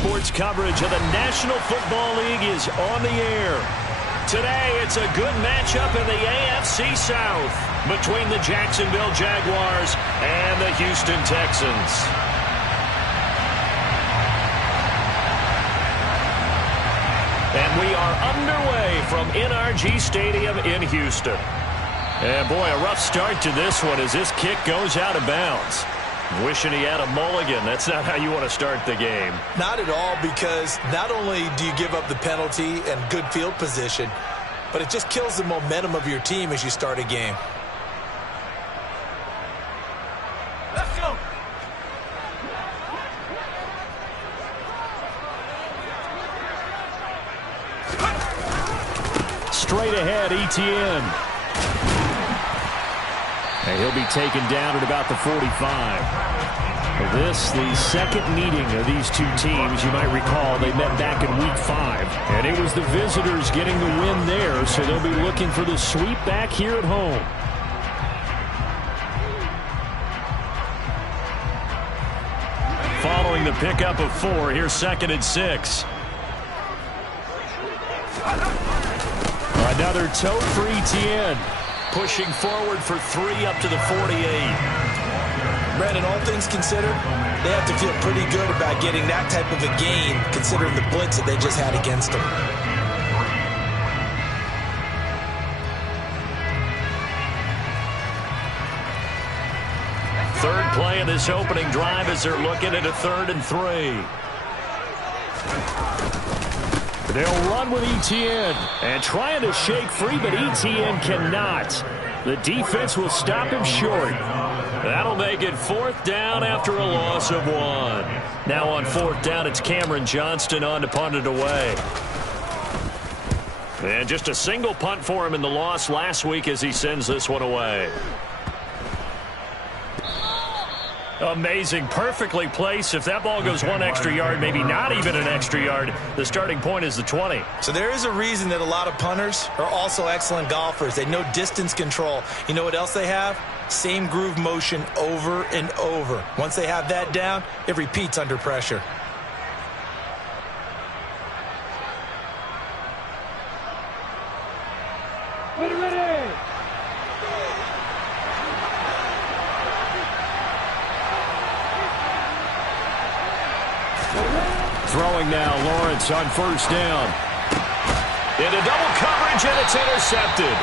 Sports coverage of the National Football League is on the air. Today, it's a good matchup in the AFC South between the Jacksonville Jaguars and the Houston Texans. And we are underway from NRG Stadium in Houston. And boy, a rough start to this one as this kick goes out of bounds. Wishing he had a mulligan. That's not how you want to start the game. Not at all, because not only do you give up the penalty and good field position, but it just kills the momentum of your team as you start a game. Let's go. Straight ahead, Etienne. And he'll be taken down at about the 45. This, the second meeting of these two teams. You might recall they met back in Week 5. And it was the visitors getting the win there, so they'll be looking for the sweep back here at home. Following the pickup of 4, here's 2nd and 6. Another tote for Etienne. Pushing forward for 3 up to the 48. Brandon, all things considered, they have to feel pretty good about getting that type of a gain, considering the blitz that they just had against them. Third play of this opening drive as they're looking at a 3rd and 3. They'll run with Etienne and trying to shake free, but Etienne cannot. The defense will stop him short. That'll make it 4th down after a loss of 1. Now on 4th down, it's Cameron Johnston on to punt it away. And just a single punt for him in the loss last week as he sends this one away. Amazing, perfectly placed. If that ball goes 1 extra yard, maybe not even an extra yard, the starting point is the 20. So there is a reason that a lot of punters are also excellent golfers. They know distance control. You know what else they have? Same groove motion over and over. Once they have that down, it repeats under pressure. Ready. Throwing now, Lawrence on 1st down. Into double coverage, and it's intercepted.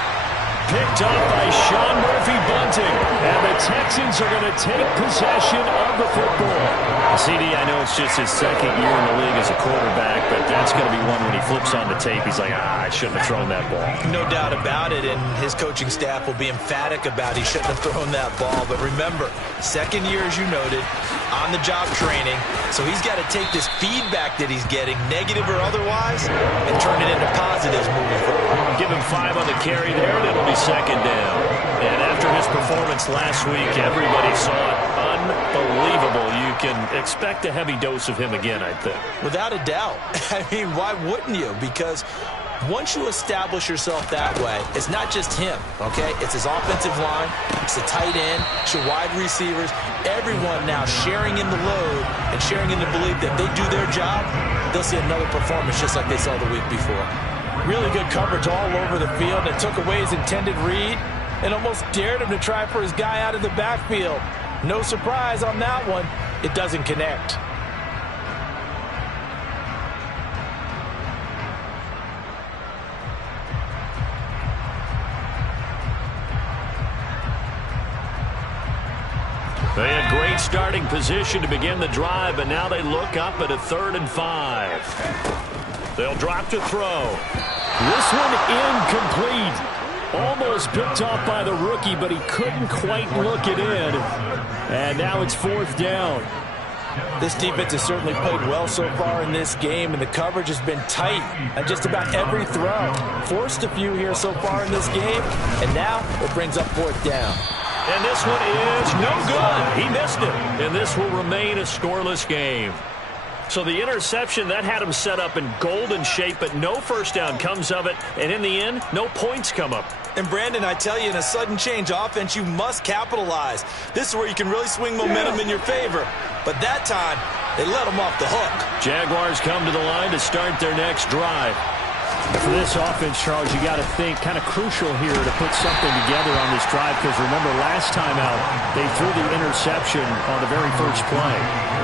Picked up by Sean Murphy-Bunting. And the Texans are going to take possession of the football. CD, I know it's just his 2nd year in the league as a quarterback, but that's going to be one when he flips on the tape. He's like, I shouldn't have thrown that ball. No doubt about it, and his coaching staff will be emphatic about he shouldn't have thrown that ball. But remember, 2nd year, as you noted, on-the-job training. So he's got to take this feedback that he's getting, negative or otherwise, and turn it into positives moving forward. Give him 5 on the carry there, and it'll be 2nd down. And after his performance last week, everybody saw it. Unbelievable. You can expect a heavy dose of him again, I think. Without a doubt. I mean, why wouldn't you? Because once you establish yourself that way, it's not just him, okay? It's his offensive line, it's the tight end, it's your wide receivers, everyone now sharing in the load and sharing in the belief that they do their job, they'll see another performance just like they saw the week before. Really good coverage all over the field, and it took away his intended read and almost dared him to try for his guy out of the backfield. No surprise on that one. It doesn't connect. They had great starting position to begin the drive, but now they look up at a 3rd and 5. They'll drop to throw. This one incomplete. Almost picked off by the rookie, but he couldn't quite look it in. And now it's 4th down. This defense has certainly played well so far in this game, and the coverage has been tight on just about every throw. Forced a few here so far in this game, and now it brings up 4th down. And this one is no good. He missed it. And this will remain a scoreless game. So the interception, that had him set up in golden shape, but no 1st down comes of it. And in the end, no points come up. And Brandon, I tell you, in a sudden change offense, you must capitalize. This is where you can really swing momentum in your favor. But that time, They let them off the hook. Jaguars come to the line to start their next drive. For this offense, Charles, you got to think kind of crucial here to put something together on this drive, because remember last time out they threw the interception on the very first play.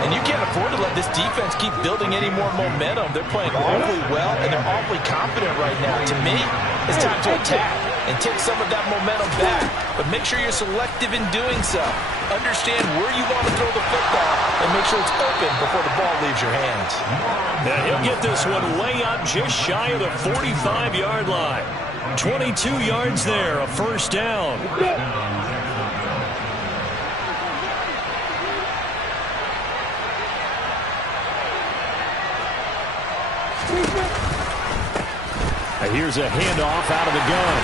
And you can't afford to let this defense keep building any more momentum. They're playing awfully well, and they're awfully confident right now. To me, it's time to attack and take some of that momentum back. But make sure you're selective in doing so. Understand where you want to throw the football and make sure it's open before the ball leaves your hands. And he'll get this one way up just shy of the 45-yard line. 22 yards there, a first down. Here's a handoff out of the gun.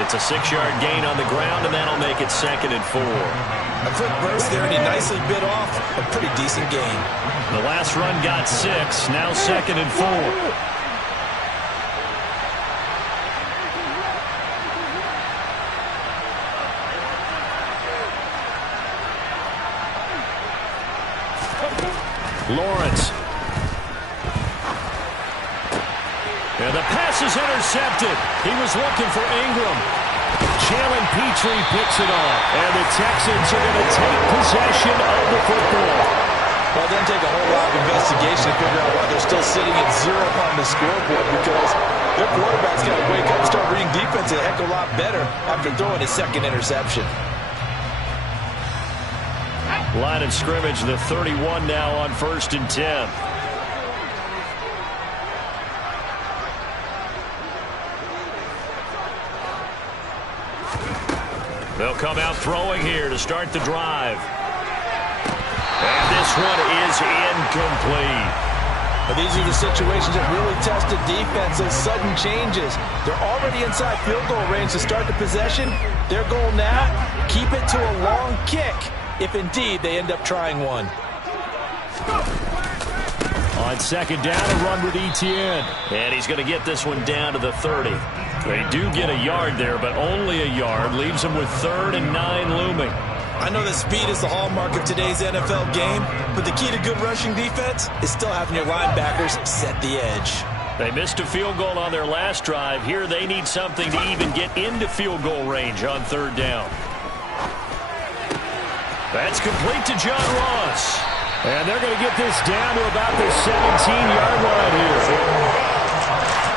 It's a 6-yard gain on the ground, and that'll make it 2nd and 4. A quick burst there, and he nicely bit off a pretty decent gain. The last run got 6, now 2nd and 4. Lawrence. And the pass is intercepted. He was looking for Ingram. Jalen Petrie picks it off. And the Texans are going to take possession of the football. Well, it doesn't take a whole lot of investigation to figure out why they're still sitting at 0 on the scoreboard, because their quarterback's got to wake up and start reading defense a heck of a lot better after throwing his 2nd interception. Line of scrimmage, the 31 now on 1st and 10. They'll come out throwing here to start the drive. And this one is incomplete. But these are the situations that really test the defense, those sudden changes. They're already inside field goal range to start the possession. Their goal now, keep it to a long kick, if indeed they end up trying one. On 2nd down, a run with Etienne. And he's going to get this one down to the 30. They do get a yard there, but only a yard. Leaves them with 3rd and 9 looming. I know that speed is the hallmark of today's NFL game, but the key to good rushing defense is still having your linebackers set the edge. They missed a field goal on their last drive. Here they need something to even get into field goal range on 3rd down. That's complete to John Ross. And they're going to get this down to about the 17-yard line here.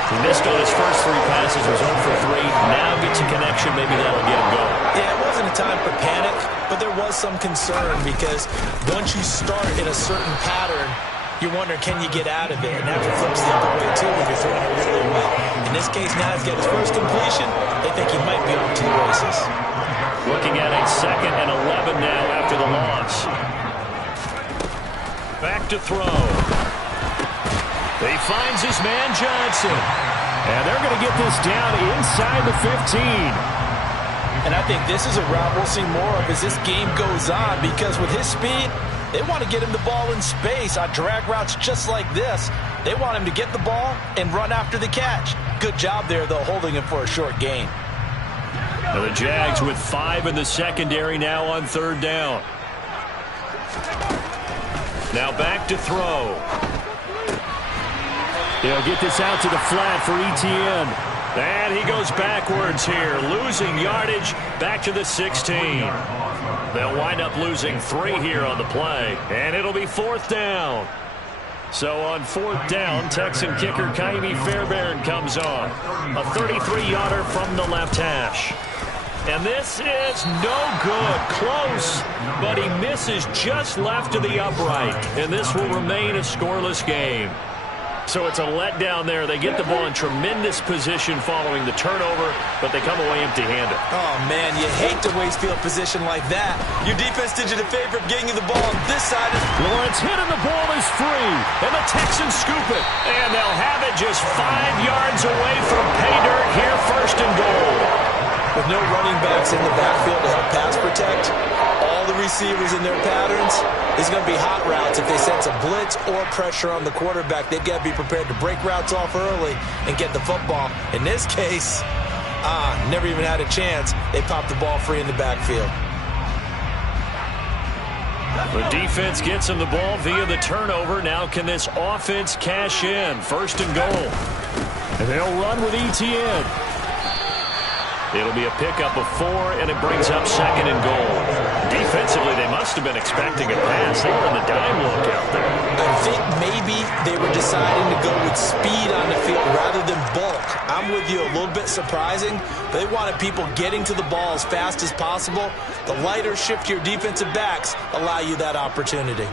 He missed on his first 3 passes, was 0 for 3. Now gets a connection. Maybe that'll get him going. Yeah, it wasn't a time for panic, but there was some concern, because once you start in a certain pattern, you're wondering, can you get out of it? And that flips the other way, too, when you're throwing it really well. In this case, now he's got his first completion. They think he might be off to the races. Looking at a 2nd and 11 now after the loss. Back to throw. He finds his man Johnson. And they're going to get this down inside the 15. And I think this is a route we'll see more of as this game goes on, because with his speed, they want to get him the ball in space on drag routes just like this. They want him to get the ball and run after the catch. Good job there, though, holding him for a short gain. Now the Jags with 5 in the secondary now on 3rd down. Now back to throw. They'll get this out to the flat for Etienne. And he goes backwards here, losing yardage back to the 16. They'll wind up losing 3 here on the play, and it'll be 4th down. So on 4th down, Texan kicker Kaimi Fairbairn comes on. A 33-yarder from the left hash. And this is no good. Close, but he misses just left of the upright. And this will remain a scoreless game. So it's a letdown there. They get the ball in tremendous position following the turnover, but they come away empty-handed. Oh, man, you hate to waste field position like that. Your defense did you the favor of getting you the ball on this side. Lawrence hit and the ball is free, and the Texans scoop it. And they'll have it just 5 yards away from pay dirt here, 1st and goal. With no running backs in the backfield to help pass protect, all the receivers in their patterns, it's going to be hot routes. If they sense a blitz or pressure on the quarterback, they've got to be prepared to break routes off early and get the football. In this case, never even had a chance. They popped the ball free in the backfield. The defense gets him the ball via the turnover. Now can this offense cash in? 1st and goal. And they'll run with ETN. It'll be a pickup of 4, and it brings up 2nd and goal. Defensively, they must have been expecting a pass. They were in the dime look out there. I think maybe they were deciding to go with speed on the field rather than bulk. I'm with you, a little bit surprising. They wanted people getting to the ball as fast as possible. The lighter, shiftier defensive backs allow you that opportunity.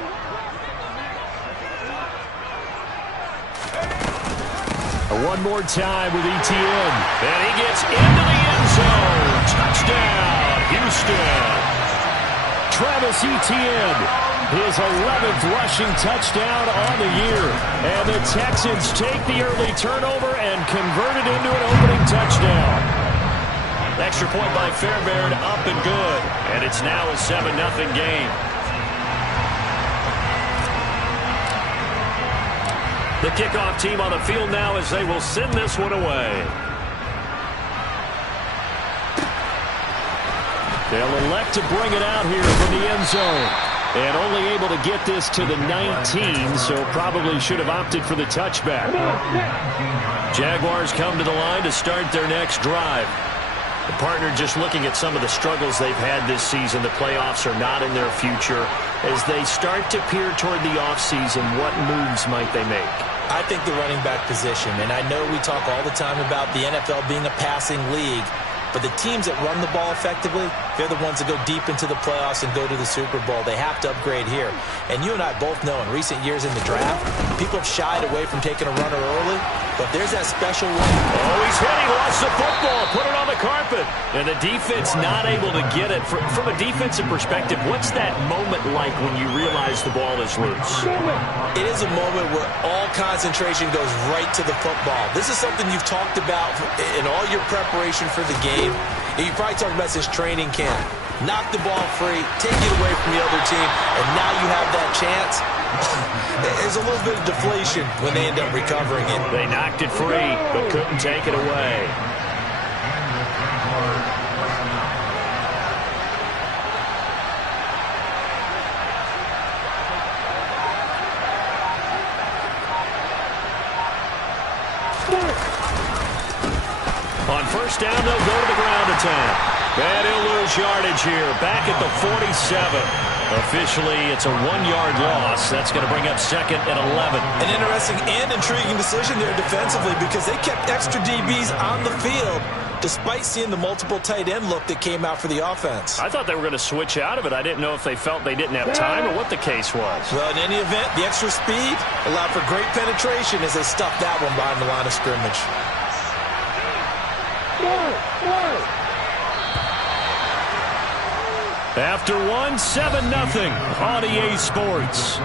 One more time with ETN. And he gets into the end zone. Touchdown, Houston. Travis Etienne, his 11th rushing touchdown on the year. And the Texans take the early turnover and convert it into an opening touchdown. Extra point by Fairbairn, up and good. And it's now a 7-0 game. The kickoff team on the field now as they will send this one away. They'll elect to bring it out here from the end zone. And only able to get this to the 19, so probably should have opted for the touchback. Jaguars come to the line to start their next drive. The partner just looking at some of the struggles they've had this season. The playoffs are not in their future. As they start to peer toward the offseason, what moves might they make? I think the running back position, and I know we talk all the time about the NFL being a passing league, but the teams that run the ball effectively, they're the ones that go deep into the playoffs and go to the Super Bowl. They have to upgrade here. And you and I both know in recent years in the draft, people have shied away from taking a runner early, but there's that special one. Oh, he's hit. He lost the football. Put it on the carpet. And the defense not able to get it. From a defensive perspective, what's that moment like when you realize the ball is loose? It is a moment where all concentration goes right to the football. This is something you've talked about in all your preparation for the game. You probably talked about this training camp. Knock the ball free, take it away from the other team, and now you have that chance. There's a little bit of deflation when they end up recovering it. They knocked it free, but couldn't take it away. On 1st down, they'll go to the ground attack. And he'll lose yardage here. Back at the 47. Officially, it's a 1-yard loss. That's going to bring up 2nd and 11. An interesting and intriguing decision there defensively because they kept extra DBs on the field despite seeing the multiple tight end look that came out for the offense. I thought they were going to switch out of it. I didn't know if they felt they didn't have time or what the case was. Well, in any event, the extra speed allowed for great penetration as they stuffed that one behind the line of scrimmage. After 7-0 on EA Sports.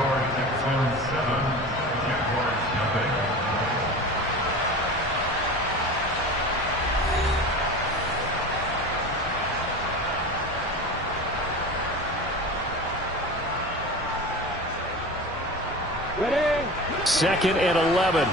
Ready? 2nd and 11.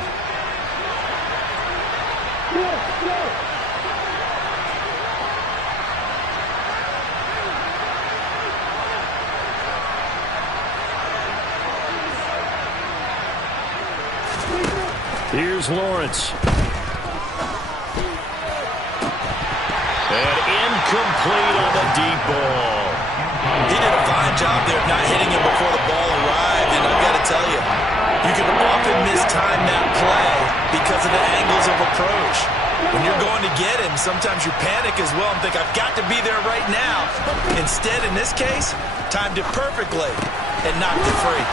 Here's Lawrence. And incomplete on the deep ball. He did a fine job there of not hitting him before the ball arrived. And I've got to tell you, you can often mistime that play because of the angles of approach. When you're going to get him, sometimes you panic as well and think, I've got to be there right now. Instead, in this case, timed it perfectly and knocked it free.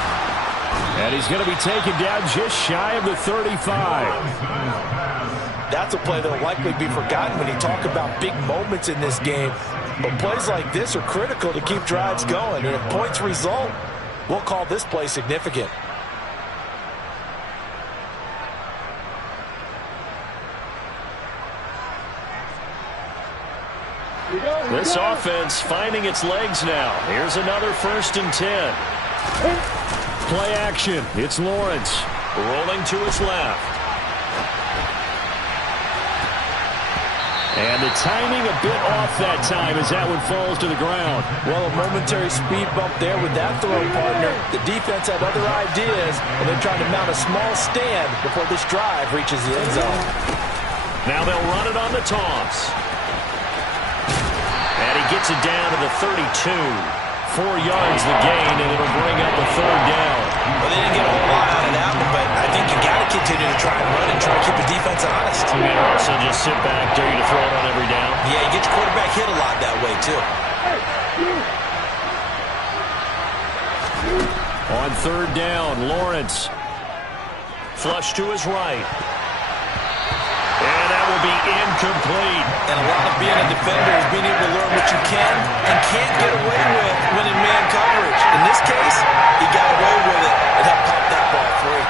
And he's going to be taken down just shy of the 35. That's a play that will likely be forgotten when you talk about big moments in this game. But plays like this are critical to keep drives going. And if points result, we'll call this play significant. This offense finding its legs now. Here's another 1st and 10. Play action. It's Lawrence rolling to his left. And the timing a bit off that time as that one falls to the ground. Well, a momentary speed bump there with that throw, partner. The defense had other ideas, and they're trying to mount a small stand before this drive reaches the end zone. Now they'll run it on the toss. And he gets it down to the 32. 4 yards the gain, and it'll bring up a third down. Well, they didn't get a whole lot out of that one, but I think you got to continue to try and run and try to keep the defense honest. And also just sit back, dare you to throw it on every down. Yeah, you get your quarterback hit a lot that way, too. On third down, Lawrence. Flush to his right. And that will be incomplete. And a lot of being a defender is being able to learn what you can and can't get away with when in man coverage. In this case, he got away with it and helped pop that ball free.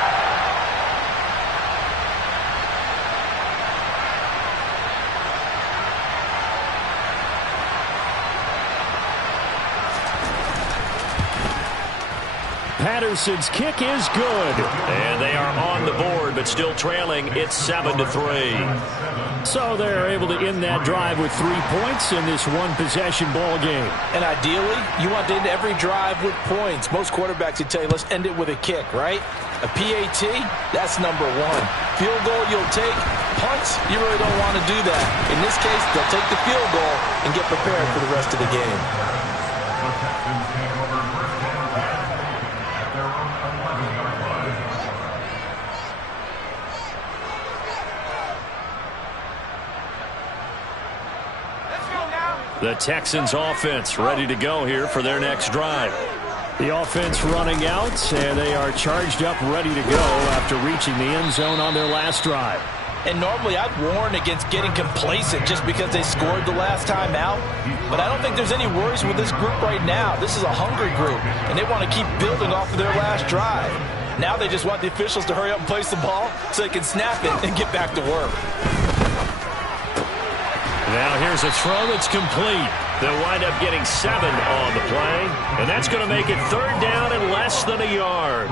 Patterson's kick is good. And they are on the board, but still trailing. It's 7-3. So they're able to end that drive with 3 points in this one-possession ball game. And ideally, you want to end every drive with points. Most quarterbacks would tell you, let's end it with a kick, right? A PAT, that's number 1. Field goal you'll take. Punts, you really don't want to do that. In this case, they'll take the field goal and get prepared for the rest of the game. The Texans offense ready to go here for their next drive. The offense running out, and they are charged up, ready to go after reaching the end zone on their last drive. And normally I'd warn against getting complacent just because they scored the last time out. But I don't think there's any worries with this group right now. This is a hungry group, and they want to keep building off of their last drive. Now they just want the officials to hurry up and place the ball so they can snap it and get back to work. Now here's a throw that's complete. They'll wind up getting 7 on the play, and that's going to make it third down and less than a yard.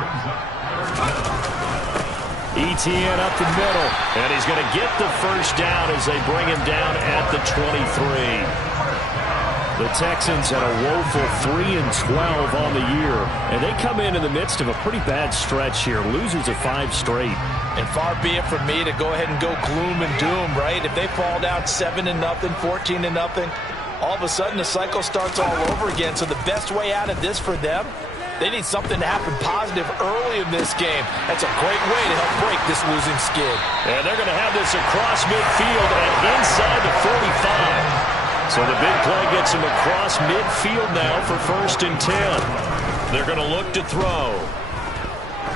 ETN up the middle. And he's going to get the first down as they bring him down at the 23. The Texans had a woeful 3-12 on the year, and they come in the midst of a pretty bad stretch here. Losers of 5 straight. And far be it from me to go ahead and go gloom and doom, right? If they fall down 7-0, 14-0, all of a sudden the cycle starts all over again. So the best way out of this for them, they need something to happen positive early in this game. That's a great way to help break this losing skid. And they're going to have this across midfield and inside the 45. So the big play gets him across midfield now for 1st and 10. They're going to look to throw.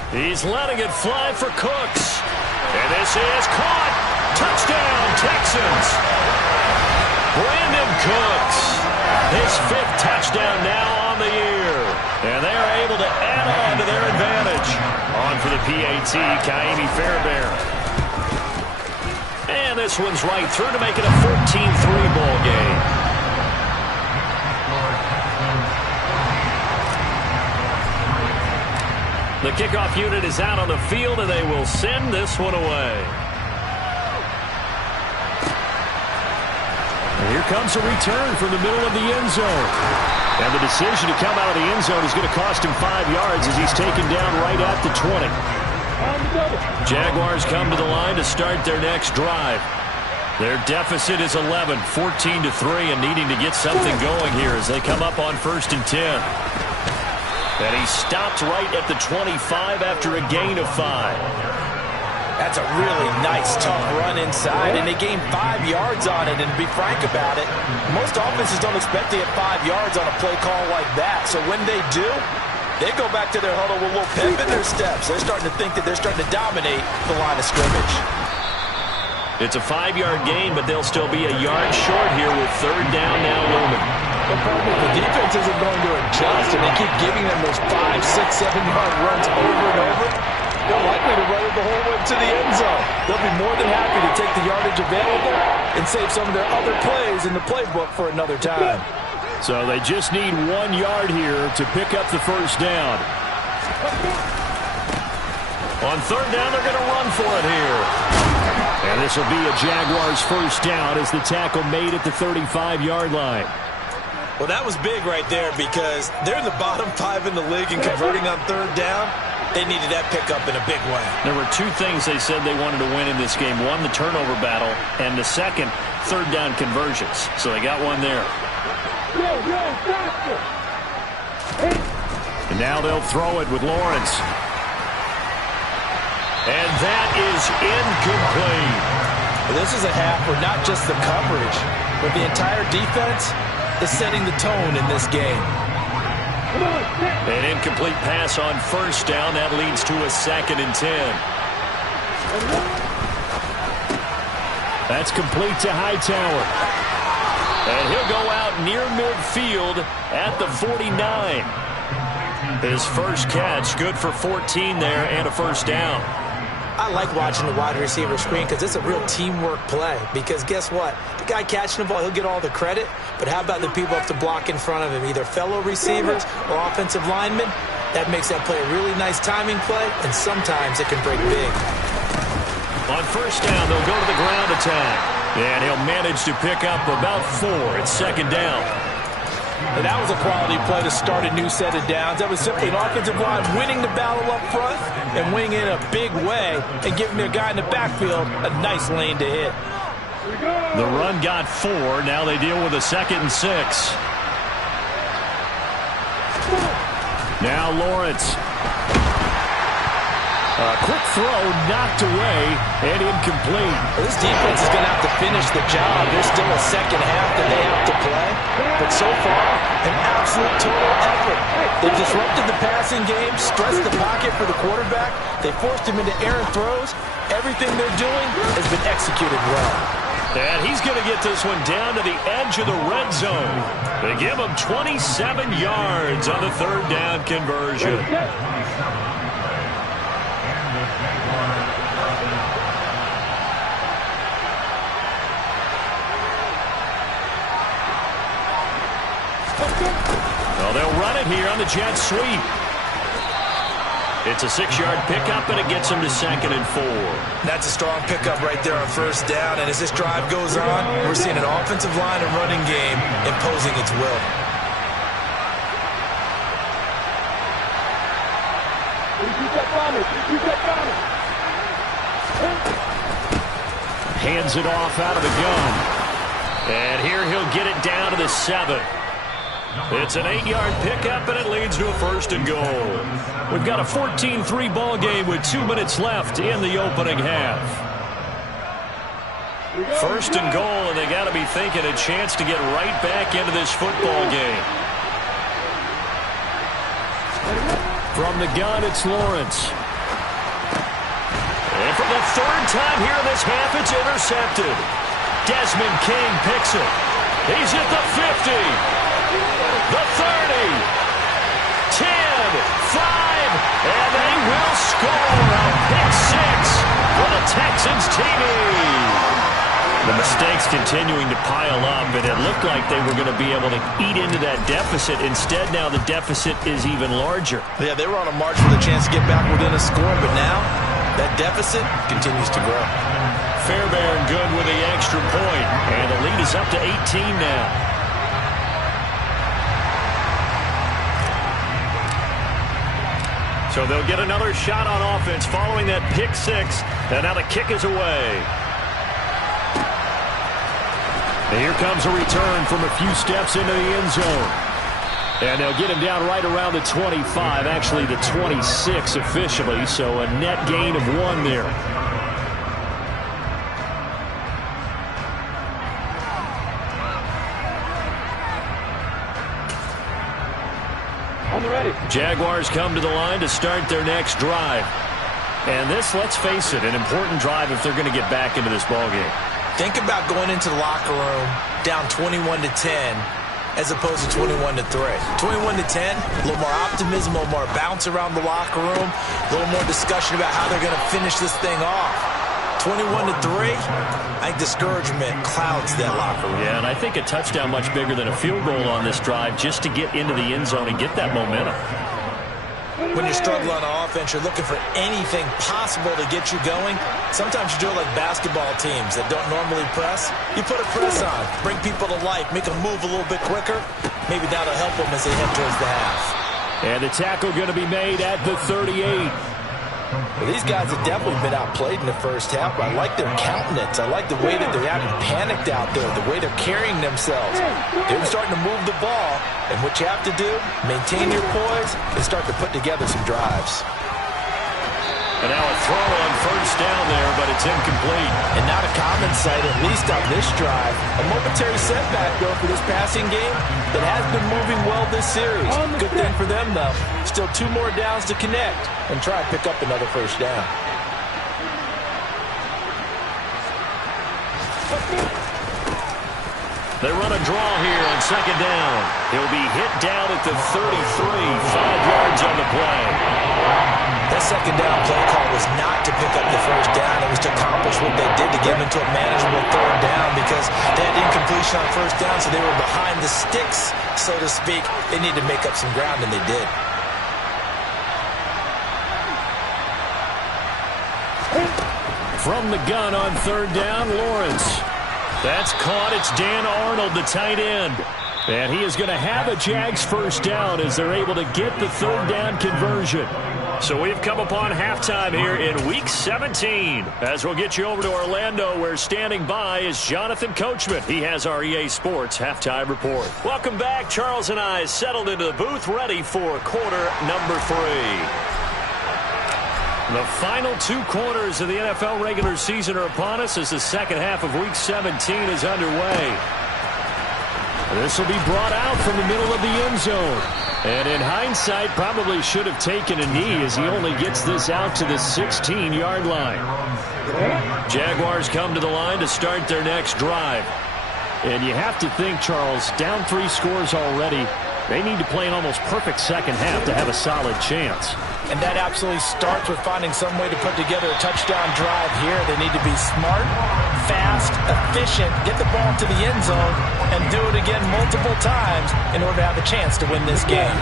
He's letting it fly for Cooks. And this is caught. Touchdown, Texans. Brandon Cooks. His 5th touchdown now on the year. And they are able to add on to their advantage. On for the PAT, Kaimi Fairbairn. And this one's right through to make it a 14-3 ball game. The kickoff unit is out on the field, and they will send this one away. And here comes a return from the middle of the end zone. And the decision to come out of the end zone is going to cost him 5 yards as he's taken down right at the 20. Jaguars come to the line to start their next drive. Their deficit is 11, 14-3, and needing to get something going here as they come up on 1st and 10. And he stopped right at the 25 after a gain of 5. That's a really nice, tough run inside, and they gained 5 yards on it. And to be frank about it, most offenses don't expect to get 5 yards on a play call like that. So when they do, they go back to their huddle with a little pep in their steps. They're starting to think that they're starting to dominate the line of scrimmage. It's a 5-yard gain, but they'll still be a yard short here with third down now looming. The problem is the defense isn't going to adjust, and they keep giving them those 5, 6, 7-yard runs over and over. They're likely to run it the whole way to the end zone. They'll be more than happy to take the yardage available and save some of their other plays in the playbook for another time. So they just need 1 yard here to pick up the first down. On third down, they're going to run for it here. And this will be a Jaguars first down as the tackle made at the 35-yard line. Well, that was big right there because they're in the bottom 5 in the league and converting on third down. They needed that pickup in a big way. There were two things they said they wanted to win in this game. One, the turnover battle, and the second, third down conversions. So they got one there. And now they'll throw it with Lawrence. And that is incomplete. This is a half where not just the coverage, but the entire defense is setting the tone in this game. An incomplete pass on first down. That leads to a 2nd and 10. That's complete to Hightower. And he'll go out near midfield at the 49. His first catch, good for 14 there and a first down. I like watching the wide receiver screen because it's a real teamwork play. Because guess what? The guy catching the ball, he'll get all the credit. But how about the people up to block in front of him, either fellow receivers or offensive linemen? That makes that play a really nice timing play, and sometimes it can break big. On first down, they'll go to the ground attack. And he'll manage to pick up about 4. It's 2nd down. And that was a quality play to start a new set of downs. That was simply an offensive line winning the battle up front and winning in a big way and giving their guy in the backfield a nice lane to hit. The run got 4. Now they deal with a 2nd and 6. Now Lawrence. A quick throw knocked away and incomplete. Well, this defense is going to have to finish the job. There's still a second half that they have to play. But so far, an absolute total effort. They've disrupted the passing game, stressed the pocket for the quarterback. They forced him into errant throws. Everything they're doing has been executed well. And he's going to get this one down to the edge of the red zone. They give him 27 yards on the third down conversion. Well, they'll run it here on the jet sweep. It's a 6-yard pickup, and it gets them to 2nd and 4. That's a strong pickup right there on first down. And as this drive goes on, we're seeing an offensive line and running game imposing its will. Hands it off out of the gun. And here he'll get it down to the 7. It's an 8-yard pickup, and it leads to a 1st and goal. We've got a 14-3 ball game with 2 minutes left in the opening half. 1st and goal, and they got to be thinking a chance to get right back into this football game. From the gun, it's Lawrence. And for the 3rd time here in this half, it's intercepted. Desmond King picks it. He's at the 50. The 30, 10, 5, and they will score a pick 6 for the Texans TV. The mistakes continuing to pile up, and it looked like they were going to be able to eat into that deficit. Instead, now the deficit is even larger. Yeah, they were on a march with a chance to get back within a score, but now that deficit continues to grow. Fairbairn good with the extra point, and the lead is up to 18 now. So they'll get another shot on offense following that pick 6. And now the kick is away. And here comes a return from a few steps into the end zone. And they'll get him down right around the 25, actually the 26 officially. So a net gain of 1 there. Jaguars come to the line to start their next drive. And this, let's face it, an important drive if they're going to get back into this ballgame. Think about going into the locker room down 21-10 as opposed to 21-3. 21-10, a little more optimism, a little more bounce around the locker room, a little more discussion about how they're going to finish this thing off. 21-3, I think discouragement clouds that locker room. Yeah, and I think a touchdown much bigger than a field goal on this drive just to get into the end zone and get that momentum. When you struggle on offense, offense, you're looking for anything possible to get you going. Sometimes you do it like basketball teams that don't normally press. You put a press on, bring people to life, make them move a little bit quicker. Maybe that'll help them as they head towards the half. And the tackle going to be made at the 38. Well, these guys have definitely been outplayed in the first half, but I like their countenance. I like the way that they're having panicked out there, the way they're carrying themselves. They're starting to move the ball, and what you have to do, maintain your poise and start to put together some drives. And now a throw on first down there, but it's incomplete. And not a common sight, at least on this drive. A momentary setback, though, for this passing game that has been moving well this series. Good thing for them, though. Still 2 more downs to connect and try and pick up another first down. They run a draw here on second down. He'll be hit down at the 33, 5 yards on the play. That second down play call was not to pick up the first down. It was to accomplish what they did to get them into a manageable third down because they had incompletion on first down, so they were behind the sticks, so to speak. They needed to make up some ground, and they did. From the gun on third down, Lawrence. That's caught. It's Dan Arnold, the tight end. And he is going to have a Jags first down as they're able to get the third down conversion. So we've come upon halftime here in Week 17. As we'll get you over to Orlando, where standing by is Jonathan Coachman. He has our EA Sports Halftime Report. Welcome back. Charles and I settled into the booth, ready for quarter number 3. The final 2 quarters of the NFL regular season are upon us as the second half of Week 17 is underway. This will be brought out from the middle of the end zone. And in hindsight, probably should have taken a knee as he only gets this out to the 16-yard line. Jaguars come to the line to start their next drive. And you have to think, Charles, down 3 scores already. They need to play an almost perfect second half to have a solid chance. And that absolutely starts with finding some way to put together a touchdown drive here. They need to be smart, fast, efficient, get the ball to the end zone, and do it again multiple times in order to have a chance to win this game.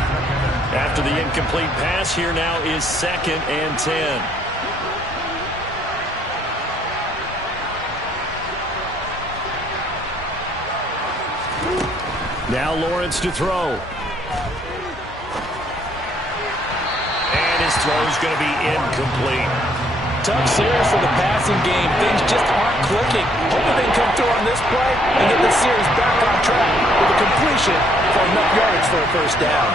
After the incomplete pass, here now is 2nd and 10. Now Lawrence to throw. And his throw's going to be incomplete. Tough series for the passing game. Things just aren't clicking. Hoping they can come through on this play and get the series back on track with a completion for enough yardage for a first down.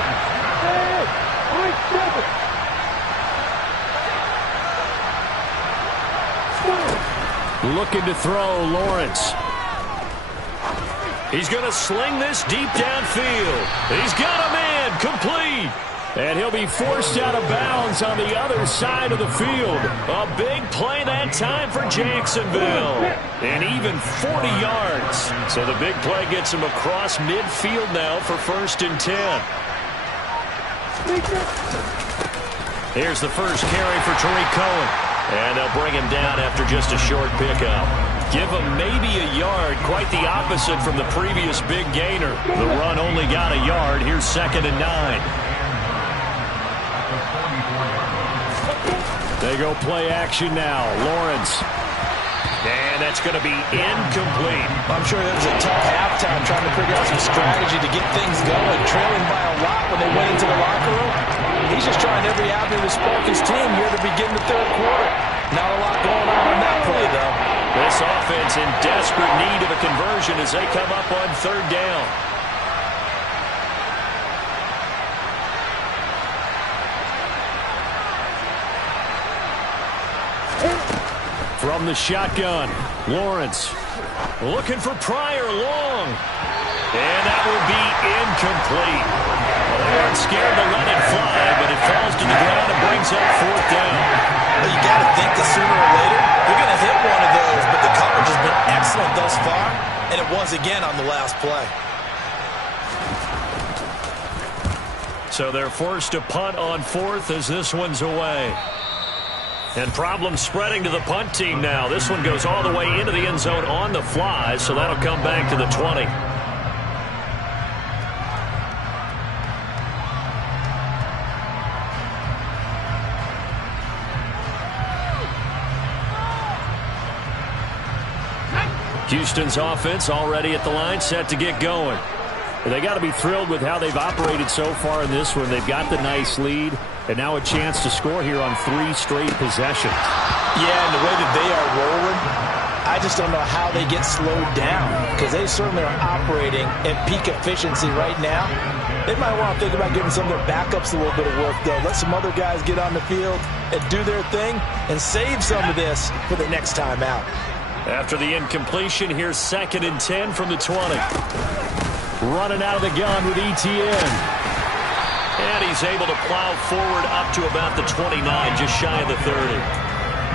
Looking to throw, Lawrence. He's going to sling this deep downfield. He's got a man, complete. And he'll be forced out of bounds on the other side of the field. A big play that time for Jacksonville. And even 40 yards. So the big play gets him across midfield now for 1st and 10. Here's the first carry for Tariq Cohen. And they'll bring him down after just a short pickup. Give him maybe a yard, quite the opposite from the previous big gainer. The run only got a yard. Here's 2nd and 9. They go play action now. Lawrence. And that's going to be incomplete. I'm sure that was a tough halftime trying to figure out some strategy to get things going. Trailing by a lot when they went into the locker room. He's just trying every avenue to spark his team here to begin the 3rd quarter. Not a lot going on that play, though. This offense in desperate need of a conversion as they come up on 3rd down. From the shotgun, Lawrence. Looking for Pryor long. And that will be incomplete. Well, they aren't scared to let it fly, but it falls to the ground and brings up 4th down. Well, you got to think that sooner or later they're going to hit one of those, but the coverage has been excellent thus far, and it was again on the last play. So they're forced to punt on 4th as this one's away. And problems spreading to the punt team now. This one goes all the way into the end zone on the fly, so that'll come back to the 20. Houston's offense already at the line, set to get going. They got to be thrilled with how they've operated so far in this one. They've got the nice lead, and now a chance to score here on 3 straight possessions. Yeah, and the way that they are rolling, I just don't know how they get slowed down, because they certainly are operating at peak efficiency right now. They might want to think about giving some of their backups a little bit of work, though. Let some other guys get on the field and do their thing and save some of this for the next time out. After the incompletion, here's 2nd and 10 from the 20. Running out of the gun with ETN. And he's able to plow forward up to about the 29, just shy of the 30.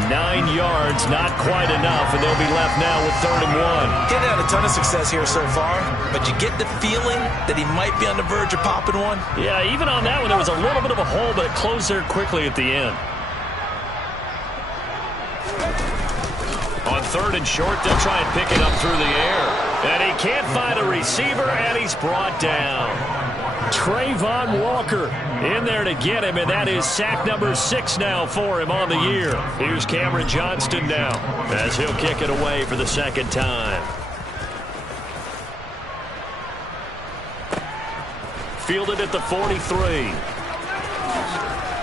9 yards, not quite enough, and they'll be left now with 3rd and 1. Getting had a ton of success here so far, but you get the feeling that he might be on the verge of popping one. Yeah, even on that one, there was a little bit of a hole, but it closed there quickly at the end. On 3rd and short, they'll try and pick it up through the air. And he can't find a receiver, and he's brought down. Trayvon Walker in there to get him, and that is sack number 6 now for him on the year. Here's Cameron Johnston now as he'll kick it away for the 2nd time. Fielded at the 43.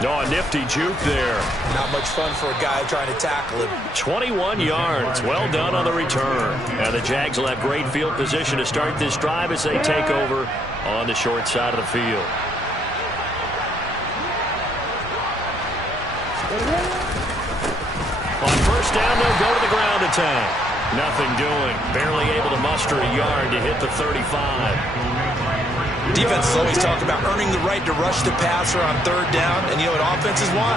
Oh, a nifty juke there. Not much fun for a guy trying to tackle him. 21 yards. Well done on the return. And the Jags will have great field position to start this drive as they take over on the short side of the field. On 1st down, they'll go to the ground attack. Nothing doing. Barely able to muster a yard to hit the 35. Defense is always talking about earning the right to rush the passer on 3rd down. And you know what offenses want?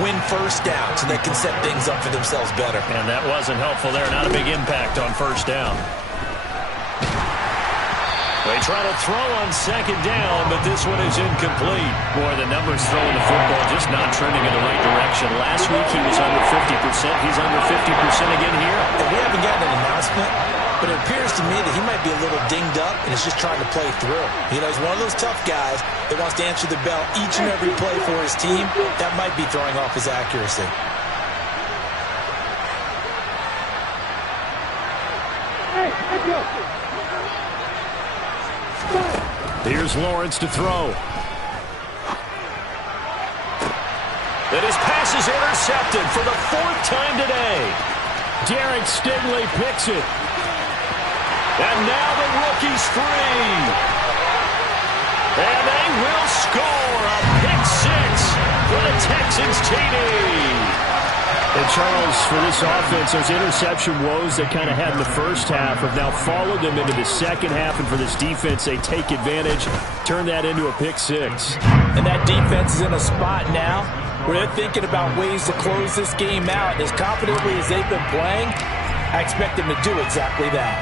Win 1st down so they can set things up for themselves better. And that wasn't helpful there. Not a big impact on 1st down. They try to throw on 2nd down, but this one is incomplete. Boy, the numbers throwing the football just not trending in the right direction. Last week he was under 50%. He's under 50% again here. And we haven't gotten an announcement, but it appears to me that he might be a little dinged up and is just trying to play through. You know, he's one of those tough guys that wants to answer the bell each and every play for his team. That might be throwing off his accuracy. Here's Lawrence to throw. And his pass is intercepted for the 4th time today. Derek Stingley picks it. And now the rookie's free. And they will score a pick 6 for the Texans TD. And Charles, for this offense, those interception woes they kind of had in the first half have now followed them into the second half. And for this defense, they take advantage, turn that into a pick 6. And that defense is in a spot now where they're thinking about ways to close this game out. As confidently as they've been playing, I expect them to do exactly that.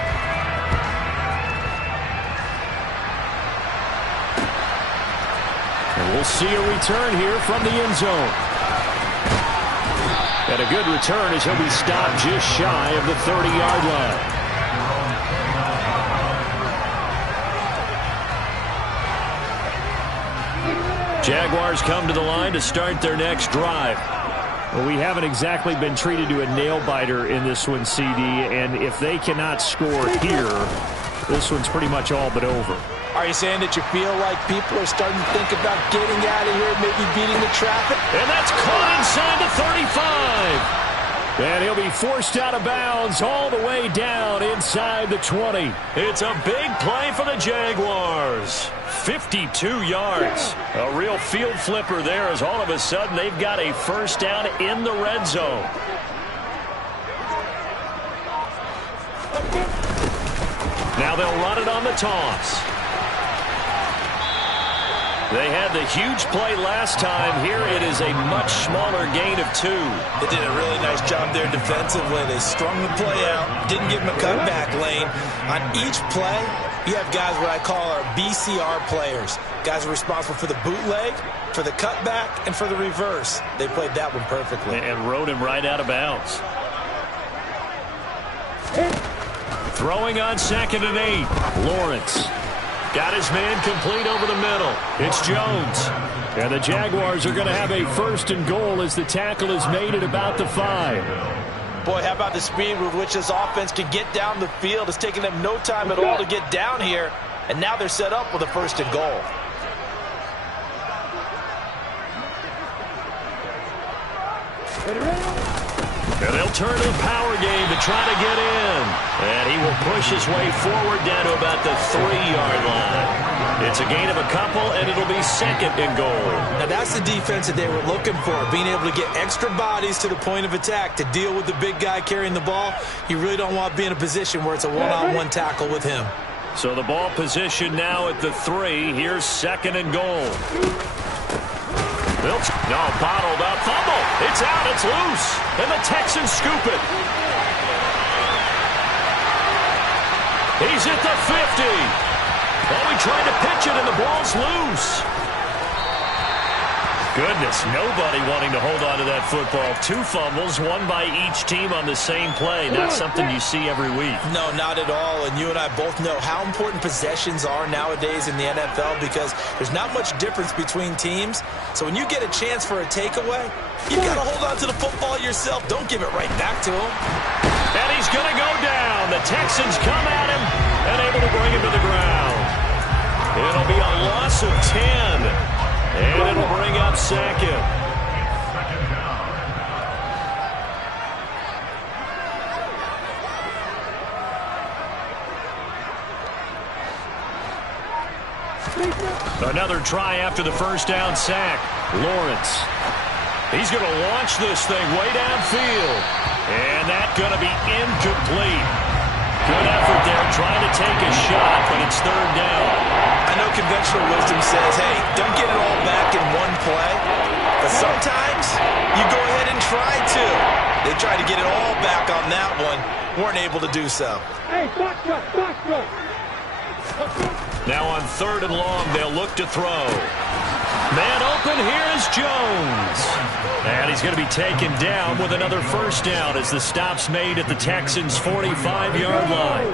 And we'll see a return here from the end zone. And a good return as he'll be stopped just shy of the 30-yard line. Jaguars come to the line to start their next drive. Well, we haven't exactly been treated to a nail-biter in this one, CD, and if they cannot score here, this one's pretty much all but over. Are you saying that you feel like people are starting to think about getting out of here, maybe beating the traffic? And that's caught inside the 35. And he'll be forced out of bounds all the way down inside the 20. It's a big play for the Jaguars. 52 yards. A real field flipper there as all of a sudden they've got a 1st down in the red zone. Now they'll run it on the toss. They had the huge play last time. Here it is a much smaller gain of 2. They did a really nice job there defensively. They strung the play out, didn't give him a cutback lane. On each play, you have guys what I call our BCR players. Guys are responsible for the bootleg, for the cutback, and for the reverse. They played that one perfectly. And rode him right out of bounds. Throwing on 2nd and 8. Lawrence. Got his man complete over the middle. It's Jones. And the Jaguars are going to have a 1st and goal as the tackle is made at about the 5. Boy, how about the speed with which this offense can get down the field? It's taking them no time at all to get down here, and now they're set up with a 1st and goal. And they'll turn to the power game to try to get in. And he will push his way forward down to about the 3-yard line. It's a gain of a couple, and it'll be 2nd and goal. Now, that's the defense that they were looking for, being able to get extra bodies to the point of attack to deal with the big guy carrying the ball. You really don't want to be in a position where it's a one-on-one tackle with him. So the ball position now at the 3. Here's 2nd and goal. No, bottled up. Fumble. It's out. It's loose. And the Texans scoop it. He's at the 50. Oh, he tried to pitch it, and the ball's loose. Goodness, nobody wanting to hold on to that football. 2 fumbles, 1 by each team on the same play. Not something you see every week. No, not at all. And you and I both know how important possessions are nowadays in the NFL because there's not much difference between teams. So when you get a chance for a takeaway, you've got to hold on to the football yourself. Don't give it right back to him. And he's going to go down. The Texans come at him and able to bring him to the ground. It'll be a loss of 10. And it'll bring up 2nd. Another try after the 1st down sack. Lawrence. He's going to launch this thing way downfield. And that's going to be incomplete. Good effort there trying to take a shot, but it's 3rd down. I know conventional wisdom says, hey, don't get it all back in one play. But sometimes you go ahead and try to. They tried to get it all back on that one. Weren't able to do so. Hey, back. Now on 3rd and long, they'll look to throw. Man open, here's Jones. And he's going to be taken down with another 1st down as the stop's made at the Texans' 45-yard line.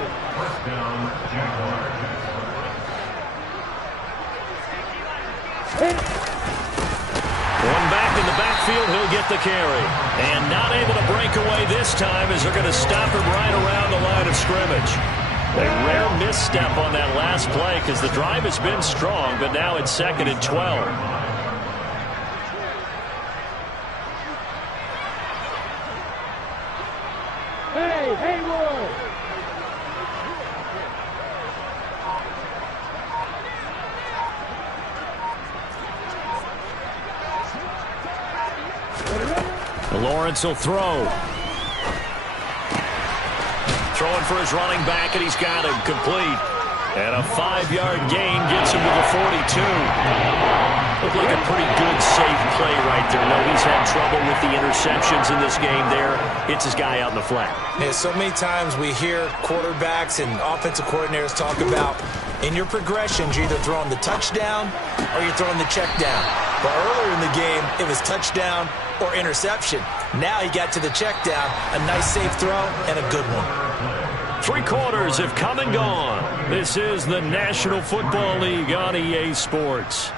One back in the backfield, he'll get the carry. And not able to break away this time as they're going to stop him right around the line of scrimmage. A rare misstep on that last play because the drive has been strong, but now it's 2nd and 12. Hey, Hayward! Lawrence will throw. Throwing for his running back, and he's got him complete. And a 5-yard gain gets him to the 42. Looked like a pretty good, safe play right there. No, he's had trouble with the interceptions in this game there. Hits his guy out in the flat. Yeah, so many times we hear quarterbacks and offensive coordinators talk about in your progressions, you're either throwing the touchdown or you're throwing the check down. But earlier in the game, it was touchdown or interception. Now he got to the check down, a nice safe throw, and a good one. 3 quarters have come and gone. This is the National Football League on EA Sports.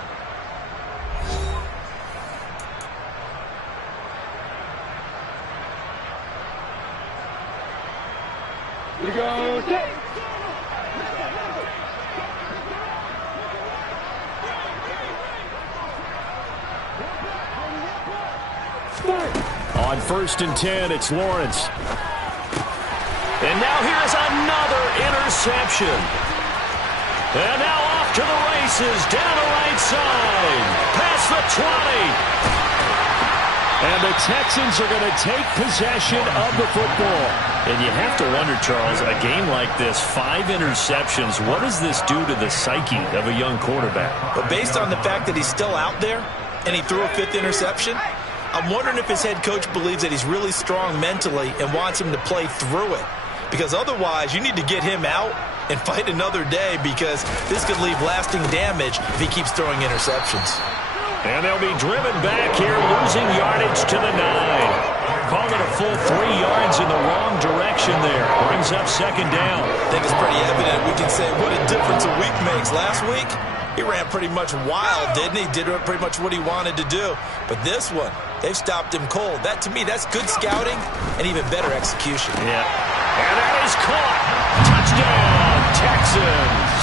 You go, take. On 1st and 10, it's Lawrence. And now here's another interception. And now off to the races, down the right side, past the 20. And the Texans are going to take possession of the football. And you have to wonder, Charles, a game like this, 5 interceptions, what does this do to the psyche of a young quarterback? But based on the fact that he's still out there and he threw a 5th interception, I'm wondering if his head coach believes that he's really strong mentally and wants him to play through it. Because otherwise, you need to get him out and fight another day because this could leave lasting damage if he keeps throwing interceptions. And they'll be driven back here, losing yardage to the 9. Called it a full 3 yards in the wrong direction there. Brings up 2nd down. I think it's pretty evident. We can say what a difference a week makes. Last week, He ran pretty much wild, didn't he? Did pretty much what he wanted to do. But this one, they've stopped him cold. That, to me, that's good scouting and even better execution. Yeah. And that is caught. Touchdown, Texans.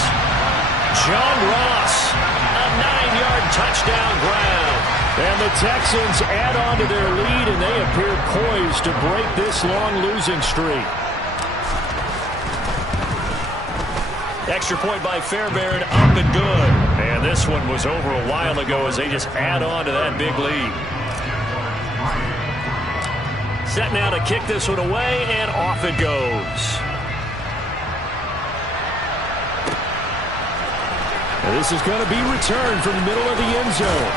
John Ross, a 9-yard touchdown grab. And the Texans add on to their lead, and they appear poised to break this long losing streak. Extra point by Fairbairn, up and good. And this one was over a while ago as they just add on to that big lead. Set now to kick this one away, and off it goes. And this is going to be returned from the middle of the end zone.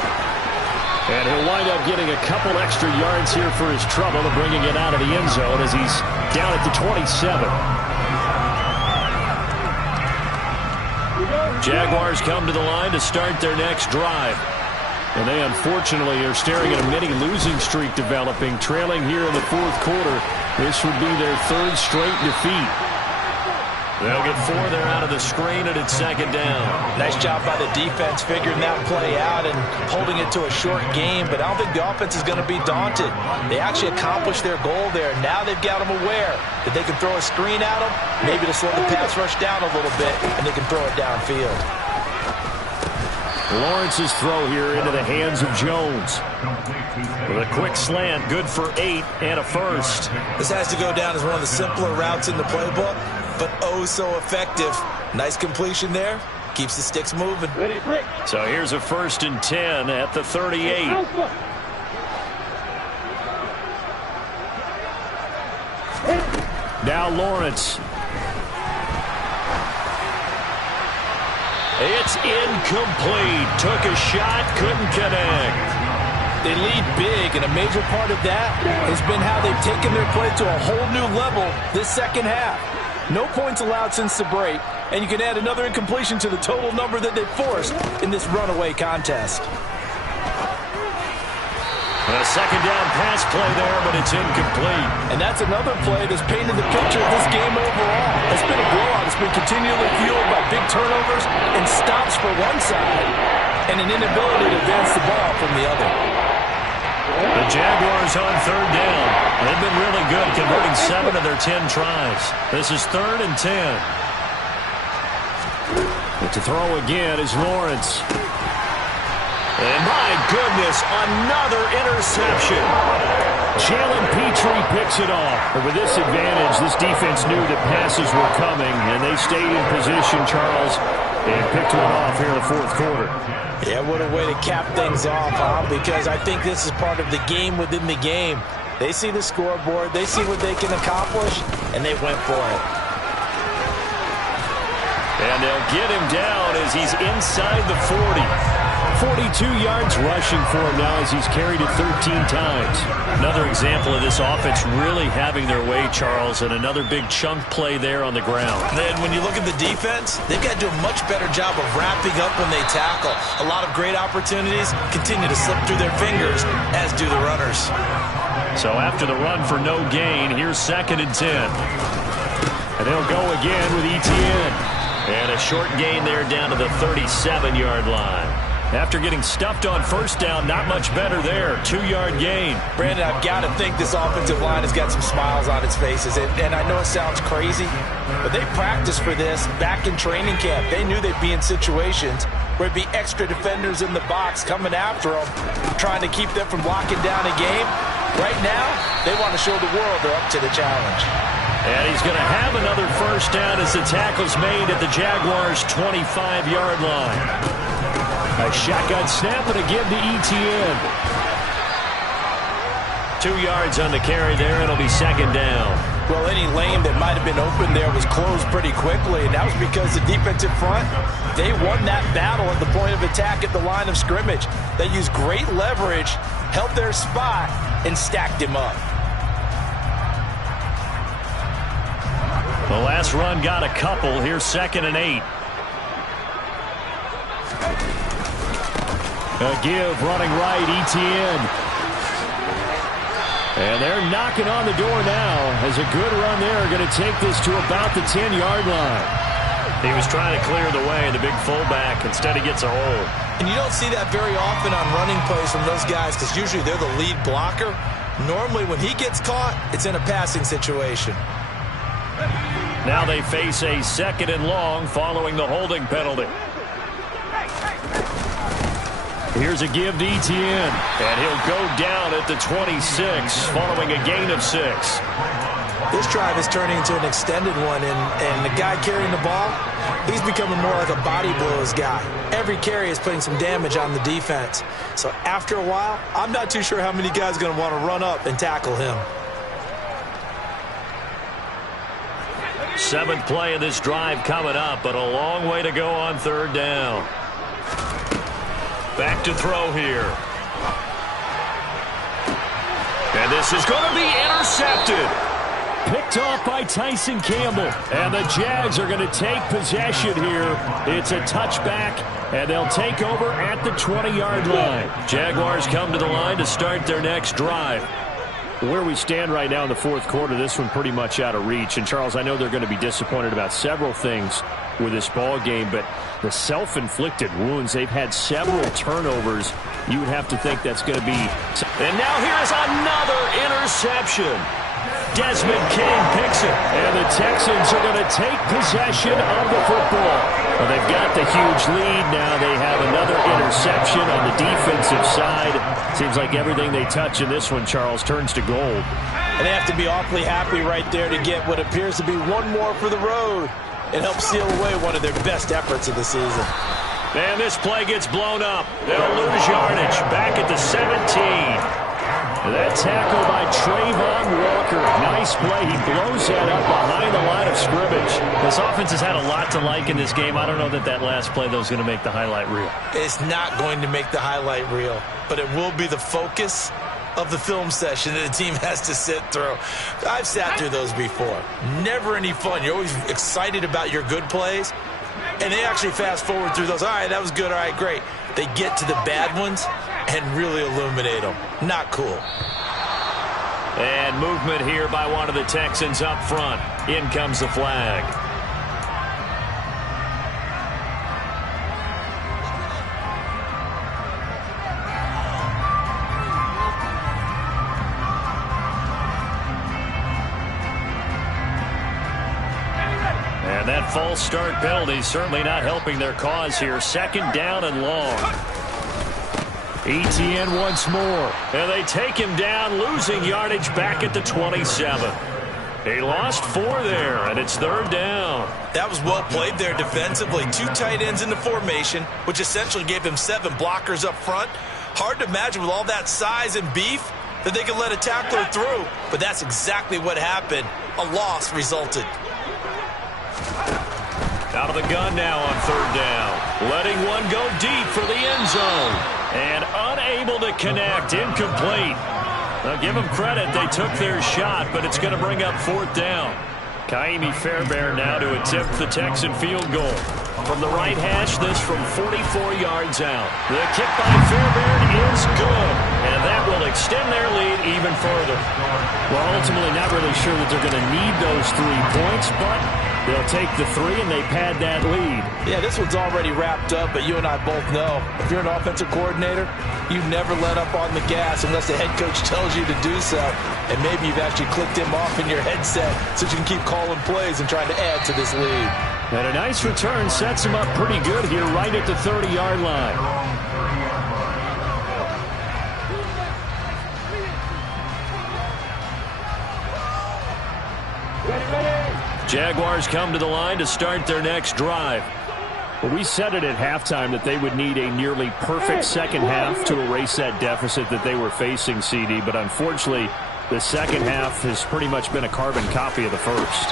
And he'll wind up getting a couple extra yards here for his trouble and bringing it out of the end zone as he's down at the 27. Jaguars come to the line to start their next drive. And they unfortunately are staring at a mini losing streak developing, trailing here in the fourth quarter. This would be their third straight defeat. They'll get 4 there out of the screen, and it's second down. Nice job by the defense figuring that play out and holding it to a short game, but I don't think the offense is going to be daunted. They actually accomplished their goal there. Now they've got them aware that they can throw a screen at them, maybe to slow the pass rush down a little bit, and they can throw it downfield. Lawrence's throw here into the hands of Jones. With a quick slant, good for 8 and a first. This has to go down as one of the simpler routes in the playbook, but oh so effective. Nice completion there. Keeps the sticks moving. So here's a 1st and 10 at the 38. Now Lawrence. It's incomplete. Took a shot, couldn't connect. They lead big, and a major part of that has been how they've taken their play to a whole new level this second half. No points allowed since the break, and you can add another incompletion to the total number that they've forced in this runaway contest. A second down pass play there, but it's incomplete. And that's another play that's painted the picture of this game overall. It's been a blowout. It's been continually fueled by big turnovers and stops for one side and an inability to advance the ball from the other. The Jaguars on third down. They've been really good, converting 7 of their 10 tries. This is 3rd and 10. But to throw again is Lawrence. And my goodness, another interception. Jalen Petrie picks it off. But with this advantage, this defense knew that passes were coming, and they stayed in position, Charles, and picked one off here in the fourth quarter. Yeah, what a way to cap things off, huh? Because I think this is part of the game within the game. They see the scoreboard, they see what they can accomplish, and they went for it. And they'll get him down as he's inside the 40. 42 yards rushing for him now as he's carried it 13 times. Another example of this offense really having their way, Charles, and another big chunk play there on the ground. Then when you look at the defense, they've got to do a much better job of wrapping up when they tackle. A lot of great opportunities continue to slip through their fingers, as do the runners. So after the run for no gain, here's 2nd and 10. And they'll go again with Etienne. And a short gain there down to the 37-yard line. After getting stuffed on first down, not much better there. 2-yard gain. Brandon, I've got to think this offensive line has got some smiles on its faces. And I know it sounds crazy, but they practiced for this back in training camp. They knew they'd be in situations where it'd be extra defenders in the box coming after them, trying to keep them from locking down a game. Right now, they want to show the world they're up to the challenge. And he's going to have another first down as the tackle's made at the Jaguars' 25-yard line. A shotgun snap and a give to Etienne. 2 yards on the carry there. It'll be 2nd down. Well, any lane that might have been open there was closed pretty quickly, and that was because the defensive front, they won that battle at the point of attack at the line of scrimmage. They used great leverage, held their spot, and stacked him up. The last run got a couple. Here's 2nd and 8. A give running right, Etienne. And they're knocking on the door now as a good run there going to take this to about the 10-yard line. He was trying to clear the way, the big fullback. Instead, he gets a hold. And you don't see that very often on running plays from those guys because usually they're the lead blocker. Normally, when he gets caught, it's in a passing situation. Now they face a 2nd and long following the holding penalty. Here's a give to Etienne, and he'll go down at the 26 following a gain of 6. This drive is turning into an extended one, and the guy carrying the ball, he's becoming more like a body blows guy. Every carry is putting some damage on the defense. So after a while, I'm not too sure how many guys are going to want to run up and tackle him. 7th play of this drive coming up, but a long way to go on 3rd down. Back to throw here. And this is going to be intercepted. Picked off by Tyson Campbell. And the Jags are going to take possession here. It's a touchback, and they'll take over at the 20-yard line. Jaguars come to the line to start their next drive. Where we stand right now in the 4th quarter, this one pretty much out of reach. And, Charles, I know they're going to be disappointed about several things with this ball game, but the self-inflicted wounds, they've had several turnovers. You would have to think that's going to be. And now here's another interception. Desmond King picks it, and the Texans are going to take possession of the football. Well, they've got the huge lead. Now they have another interception on the defensive side. Seems like everything they touch in this one, Charles, turns to gold. And they have to be awfully happy right there to get what appears to be one more for the road. It helps seal away one of their best efforts of the season. And this play gets blown up. They'll lose yardage back at the 17. That tackle by Trayvon Walker. Nice play. He blows that up behind the line of scrimmage. This offense has had a lot to like in this game. I don't know that last play, though, is going to make the highlight reel. It's not going to make the highlight reel, but it will be the focus of the film session that the team has to sit through. I've sat through those before. Never any fun. You're always excited about your good plays, and they actually fast forward through those. All right, that was good. All right, great. They get to the bad ones and really illuminate them. Not cool. And movement here by one of the Texans up front. In comes the flag. And that false start penalty certainly not helping their cause here. 2nd down and long. Etienne once more. And they take him down, losing yardage back at the 27. They lost 4 there, and it's 3rd down. That was well played there defensively. 2 tight ends in the formation, which essentially gave them 7 blockers up front. Hard to imagine with all that size and beef that they could let a tackler through, but that's exactly what happened. A loss resulted. Out of the gun now on 3rd down. Letting one go deep for the end zone. And unable to connect. Incomplete. Now give them credit. They took their shot, but it's going to bring up 4th down. Kaimi Fairbairn now to attempt the Texan field goal. From the right hash, this from 44 yards out. The kick by Fairbairn is good. And that will extend their lead even further. Well, ultimately not really sure that they're going to need those 3 points, but they'll take the 3 and they pad that lead. Yeah, this one's already wrapped up, but you and I both know if you're an offensive coordinator, you never let up on the gas unless the head coach tells you to do so. And maybe you've actually clicked him off in your headset so you can keep calling plays and trying to add to this lead. And a nice return sets him up pretty good here right at the 30-yard line. Jaguars come to the line to start their next drive. Well, we said it at halftime that they would need a nearly perfect second half to erase that deficit that they were facing, CD. But unfortunately, the second half has pretty much been a carbon copy of the first.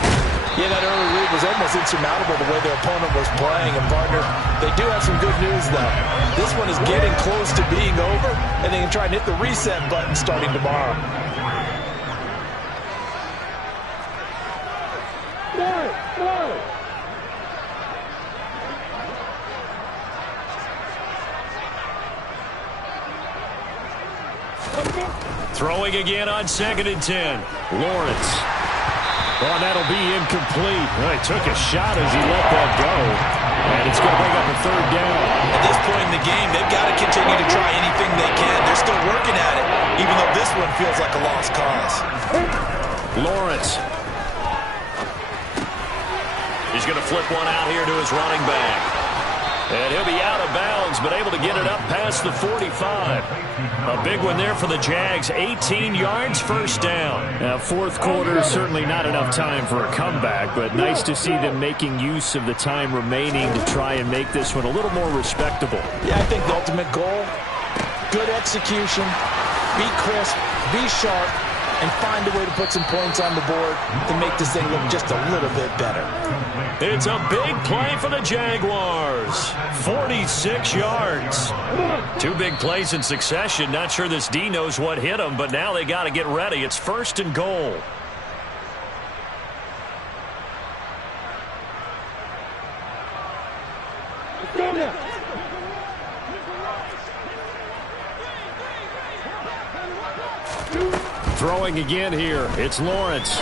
Yeah, that early lead was almost insurmountable the way their opponent was playing. And, partner, they do have some good news, though. This one is getting close to being over, and they can try and hit the reset button starting tomorrow. Throwing again on 2nd and 10. Lawrence. Oh, that'll be incomplete. Well, he took a shot as he let that go. And it's going to bring up a third down. At this point in the game, they've got to continue to try anything they can. They're still working at it, even though this one feels like a lost cause. Lawrence. He's going to flip one out here to his running back. And he'll be out of bounds, but able to get it up past the 45. A big one there for the Jags. 18 yards, first down. Now, fourth quarter, certainly not enough time for a comeback, but nice to see them making use of the time remaining to try and make this one a little more respectable. Yeah, I think the ultimate goal, good execution, be crisp, be sharp, and find a way to put some points on the board to make this thing look just a little bit better. It's a big play for the Jaguars. 46 yards. Two big plays in succession. Not sure this D knows what hit him, but now they got to get ready. It's first and goal. Go now. Throwing again here. It's Lawrence.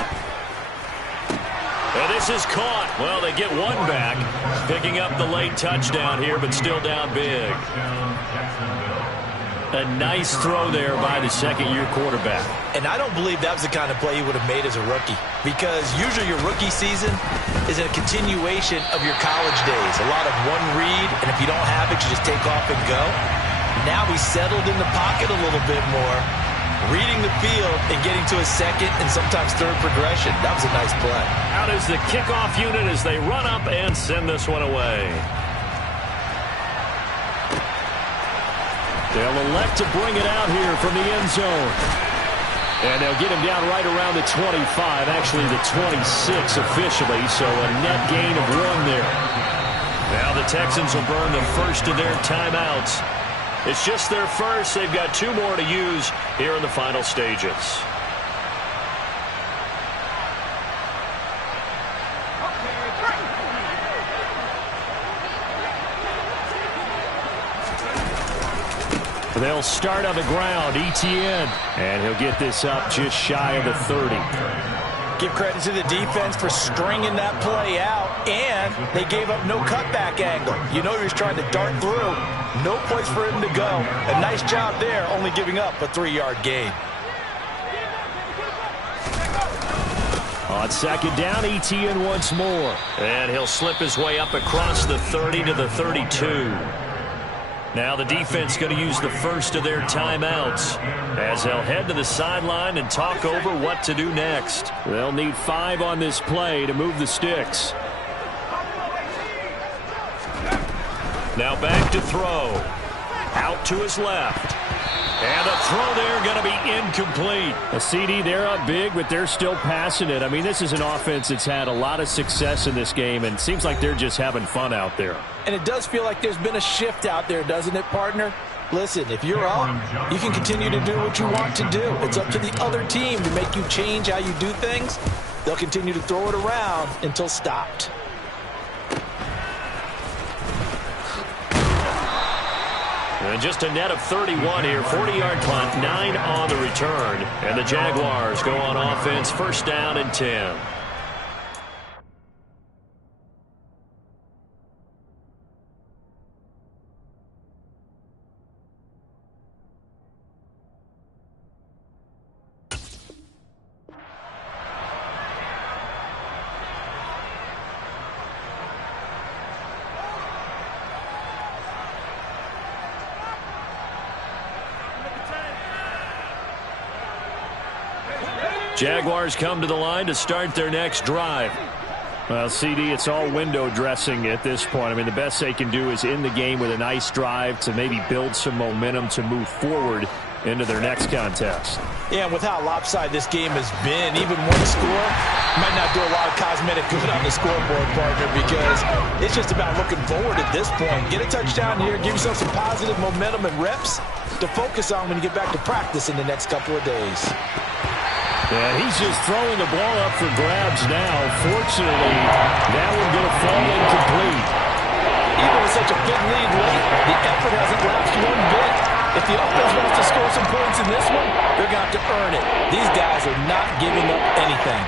And this is caught. Well, they get one back. Picking up the late touchdown here, but still down big. A nice throw there by the second-year quarterback. And I don't believe that was the kind of play he would have made as a rookie, because usually your rookie season is a continuation of your college days. A lot of one read, and if you don't have it, you just take off and go. Now he's settled in the pocket a little bit more, reading the field and getting to a second and sometimes third progression. That was a nice play. Out is the kickoff unit as they run up and send this one away. They'll elect to bring it out here from the end zone. And they'll get him down right around the 25, actually the 26 officially, so a net gain of 1 there. Now the Texans will burn the first of their timeouts. It's just their first. They've got 2 more to use here in the final stages. They'll start on the ground, ETN, and he'll get this up just shy of the 30. Give credit to the defense for stringing that play out, and they gave up no cutback angle. You know he was trying to dart through. No place for him to go. A nice job there, only giving up a 3-yard gain. On second down, ETN once more. And he'll slip his way up across the 30 to the 32. Now the defense going to use the first of their timeouts as they'll head to the sideline and talk over what to do next. They'll need 5 on this play to move the sticks. Now back to throw. Out to his left. And a throw there going to be incomplete. A CD, they're up big, but they're still passing it. I mean, this is an offense that's had a lot of success in this game, and it seems like they're just having fun out there. And it does feel like there's been a shift out there, doesn't it, partner? Listen, if you're up, you can continue to do what you want to do. It's up to the other team to make you change how you do things. They'll continue to throw it around until stopped. And just a net of 31 here. 40-yard punt, 9 on the return. And the Jaguars go on offense, first down and 10. Jaguars come to the line to start their next drive. Well, CD, it's all window dressing at this point. I mean, the best they can do is end the game with a nice drive to maybe build some momentum to move forward into their next contest. Yeah, and with how lopsided this game has been, even one score might not do a lot of cosmetic good on the scoreboard, partner, because it's just about looking forward at this point. Get a touchdown here, give yourself some positive momentum and reps to focus on when you get back to practice in the next couple of days. And he's just throwing the ball up for grabs now. Fortunately, that one going to fall incomplete. Even with such a big lead late, the effort hasn't lapsed one bit. If the offense wants to score some points in this one, they're going to have to earn it. These guys are not giving up anything.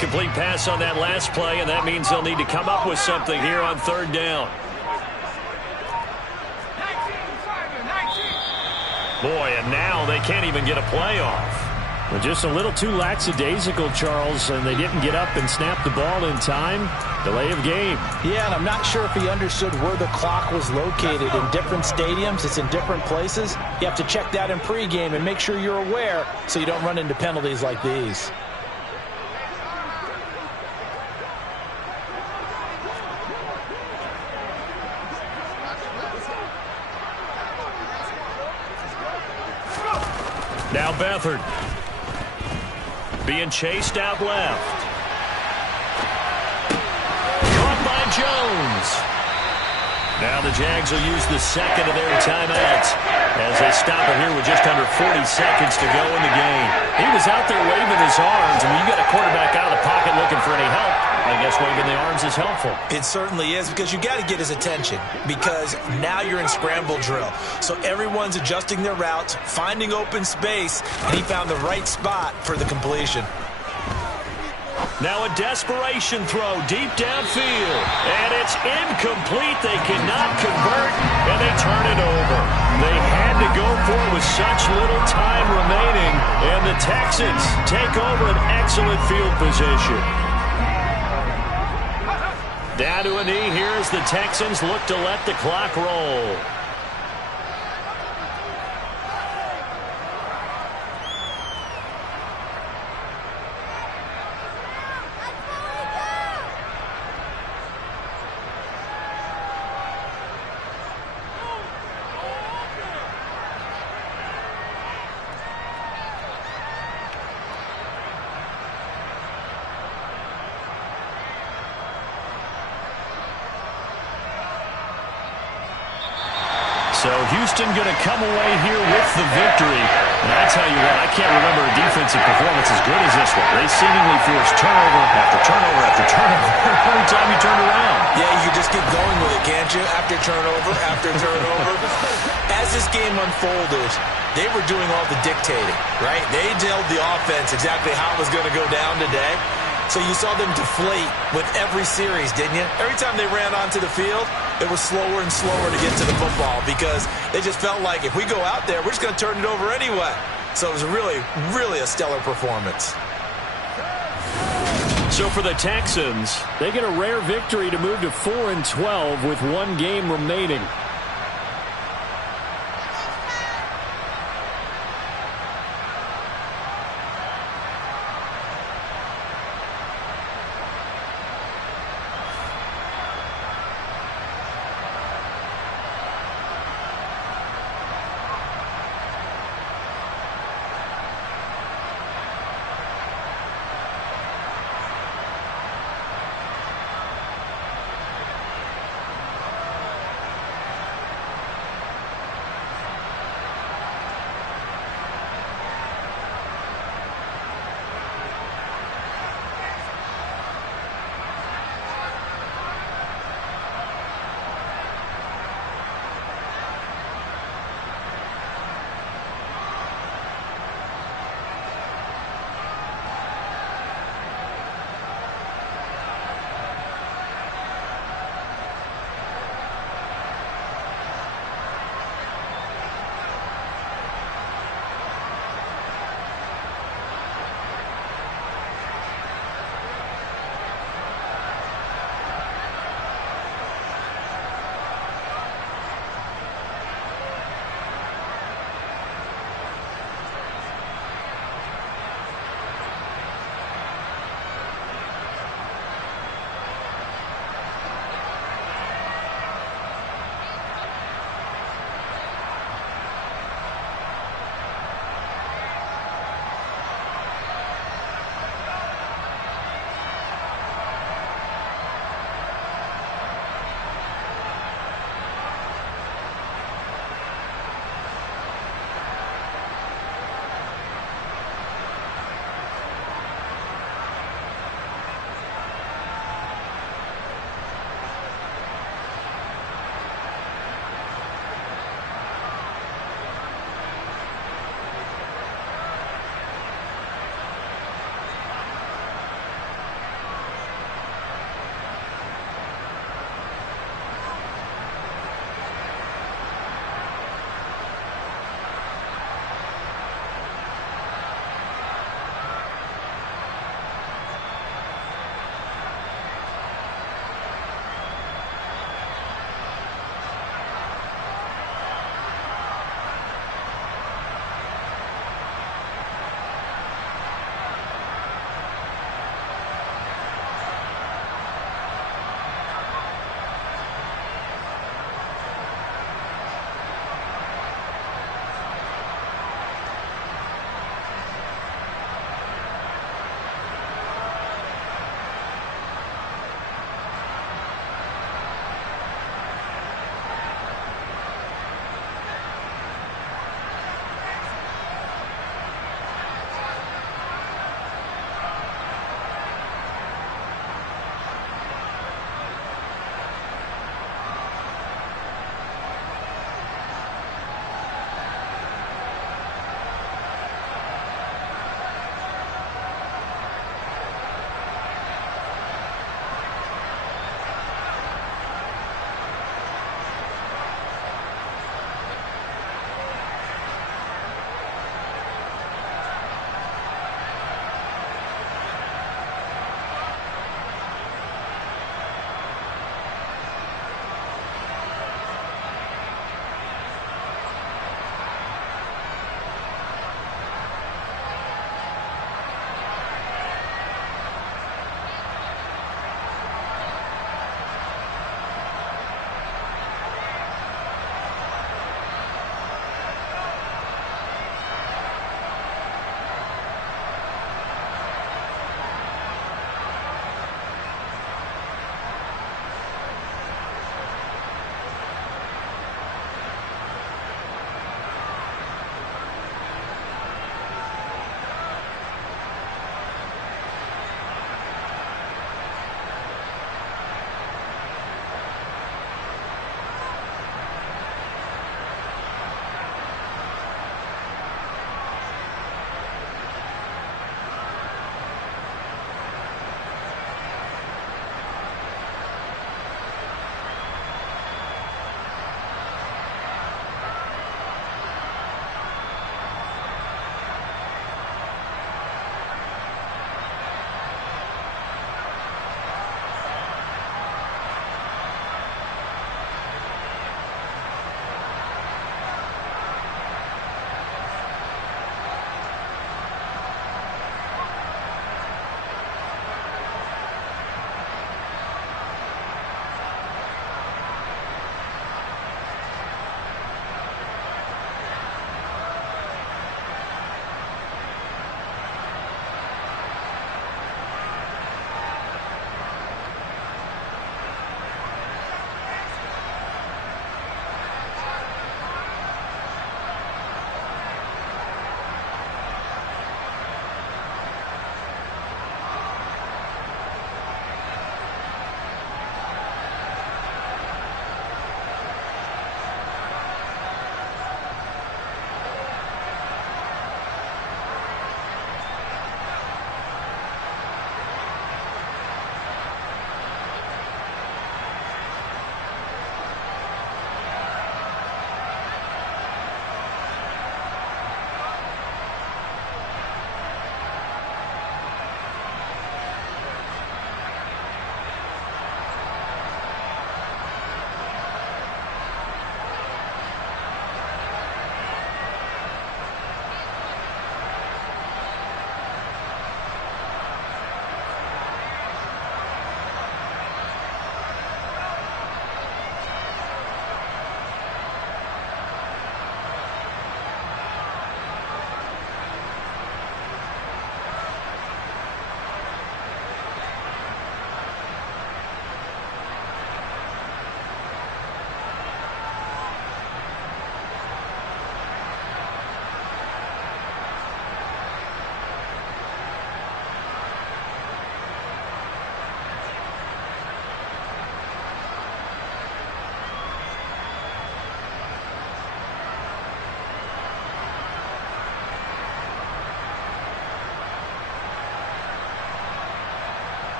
Incomplete pass on that last play, and that means they'll need to come up with something here on third down. Boy, and now they can't even get a play off. Well, just a little too lackadaisical, Charles, and they didn't get up and snap the ball in time. Delay of game. Yeah, and I'm not sure if he understood where the clock was located. In different stadiums, it's in different places. You have to check that in pregame and make sure you're aware so you don't run into penalties like these. Now Beathard being chased out left. Caught by Jones. Now the Jags will use the second of their timeouts as they stop it here with just under 40 seconds to go in the game. He was out there waving his arms, and when you got a quarterback out of the pocket looking for any help, I guess waving the arms is helpful. It certainly is, because you got to get his attention, because now you're in scramble drill. So everyone's adjusting their routes, finding open space, and he found the right spot for the completion. Now a desperation throw deep downfield, and it's incomplete. They cannot convert, and they turn it over. They had to go for it with such little time remaining, and the Texans take over an excellent field position. Down to a knee here as the Texans look to let the clock roll. So Houston going to come away here with the victory. And I tell you what, I can't remember a defensive performance as good as this one. They seemingly forced turnover after turnover after turnover every time you turned around. Yeah, you just keep going with it, can't you? After turnover, after turnover. As this game unfolded, they were doing all the dictating, right? They told the offense exactly how it was going to go down today. So you saw them deflate with every series, didn't you? Every time they ran onto the field, it was slower and slower to get to the football because they just felt like if we go out there, we're just going to turn it over anyway. So it was really, really a stellar performance. So for the Texans, they get a rare victory to move to 4-12 with one game remaining.